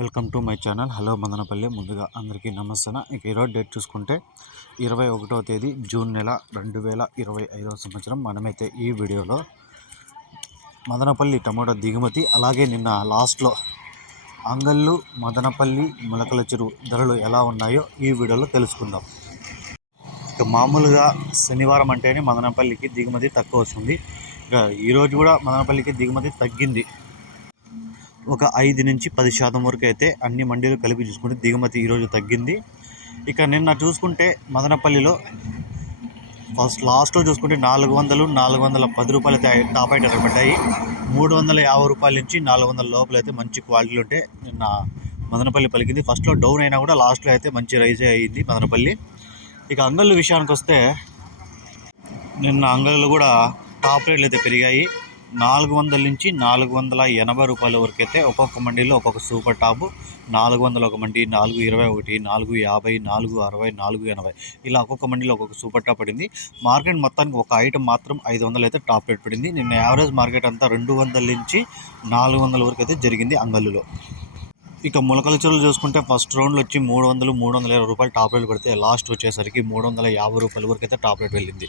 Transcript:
Welcome to my channel. Hello Madanapalle. ముందుగా అందరికీ నమస్తే ఇక ఈరోజు డేట్ చూసుకుంటే ఇరవై ఒకటో తేదీ జూన్ నెల రెండు వేల ఇరవై ఐదవ సంవత్సరం. మనమైతే ఈ వీడియోలో మదనపల్లి టమాటో దిగుమతి అలాగే నిన్న లాస్ట్లో అంగళ్ళు మదనపల్లి మొలకల చెరువు ధరలు ఎలా ఉన్నాయో ఈ వీడియోలో తెలుసుకుందాం. ఇక మామూలుగా శనివారం అంటేనే మదనపల్లికి దిగుమతి తక్కువ వస్తుంది. ఇక ఈరోజు కూడా మదనపల్లికి దిగుమతి తగ్గింది. ఒక ఐదు నుంచి పది శాతం వరకు అయితే అన్ని మండీలు కలిపి చూసుకుంటే దిగుమతి ఈరోజు తగ్గింది. ఇక నిన్న చూసుకుంటే మదనపల్లిలో ఫస్ట్ లాస్ట్లో చూసుకుంటే నాలుగు వందలు నాలుగు వందల పది రూపాయలు అయితే టాప్ అయితే పడ్డాయి మూడు వందల యాభై రూపాయల నుంచి నాలుగు వందల లోపల అయితే మంచి క్వాలిటీలు ఉంటే నిన్న మదనపల్లి పలికింది. ఫస్ట్లో డౌన్ అయినా కూడా లాస్ట్లో అయితే మంచి రైజ్ అయ్యింది మదనపల్లి. ఇక అంగళ్ళు విషయానికి వస్తే నిన్న అంగళ్ళు కూడా టాప్ రేట్లు అయితే పెరిగాయి. నాలుగు వందల నుంచి నాలుగు వందల ఎనభై రూపాయల వరకు అయితే ఒక్కొక్క మండీలో ఒక్కొక్క సూపర్ టాపు. నాలుగు వందల ఒక మండి నాలుగు ఇరవై ఒకటి నాలుగు యాభై నాలుగు అరవై నాలుగు ఎనభై. ఇలా ఒక్కొక్క మండీలో ఒక్కొక్క సూపర్ టాప్ పడింది. మార్కెట్ మొత్తానికి ఒక ఐటమ్ మాత్రం ఐదు వందలు అయితే టాప్ రేట్ పడింది. నిన్న యావరేజ్ మార్కెట్ అంతా రెండు వందల నుంచి నాలుగు వందల వరకు అయితే జరిగింది అంగల్లులో ఇక మొలకల చెరువులు చూసుకుంటే ఫస్ట్ రౌండ్లో వచ్చి మూడు వందలు మూడు వందల ఇరవై రూపాయలు టాప్ రేట్ పడితే లాస్ట్ వచ్చేసరికి మూడు వందల యాభై రూపాయల వరకు అయితే టాప్ రేట్ వెళ్ళింది.